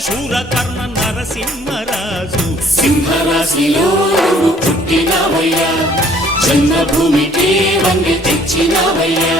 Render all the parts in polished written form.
శూర కర్ణ నరసింహరాజు సింహరాశిలో నువ్వు పుట్టినవయ్యా జన్మభూమికి వన్నె తెచ్చినవయ్యా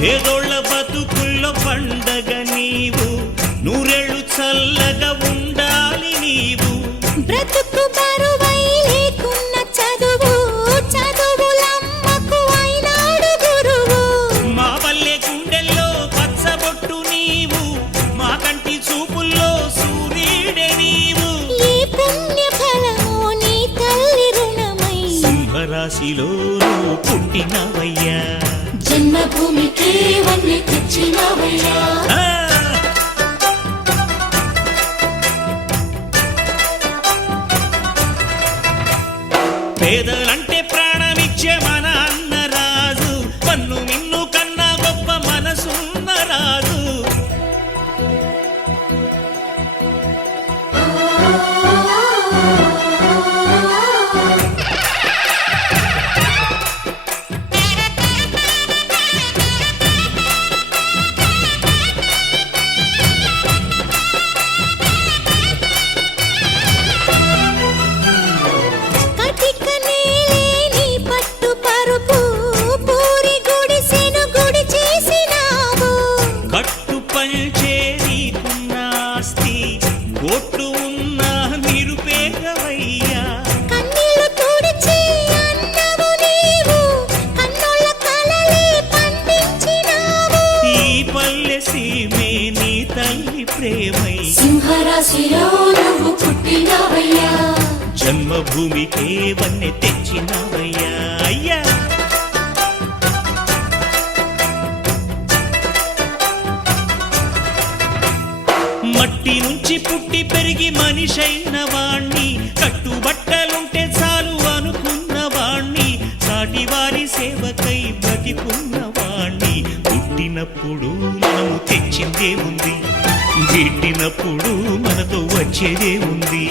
పేదోళ్ళ బతుకుల్లో పండగ నీవు నూరేళ్ళు చల్లగా ఉండాలి నీవు బ్రతుకు బరువై లేకున్న చదువు చదువులమ్మకు అయినాడు గురువు మా పల్లె గుండెల్లో పచ్చబొట్టు నీవు మా కంటి చూపుల్లో సూర్యుడే నీవు ఈ పుణ్య ఫలము నీ తల్లి రుణమై సింహరాశిలో పుట్టినవయ్యా జన్మభూమికి వన్నె తెచ్చినవయ్యా పేదలంటే ప్రాణమిచ్చే మన అన్నరాజు పన్ను నిన్ను కన్నా గొప్ప మనసున్న రాజు ఒట్టు ఉన్న నిరుపేదవయ్యా కన్నీళ్లు తుడిచి అన్నవు నీవు కన్నుల కలలే పండించినావు ఈ పల్లె సీమే నీ తల్లి ప్రేమై సింహరాశిలో నువ్వు పుట్టినవయ్యా జన్మభూమికే వన్నె తెచ్చినవయ్యా అయ్యా మట్టి నుంచి పుట్టి పెరిగి మనిషైన వాణ్ణి కట్టుబట్టలుంటే చాలు అనుకున్న వాణ్ణి సాటి వారి సేవకై బ్రతికున్న వాణ్ణి పుట్టినప్పుడు మనము తెచ్చిందే ఉంది గిట్టినప్పుడు మనతో వచ్చేదే ఉంది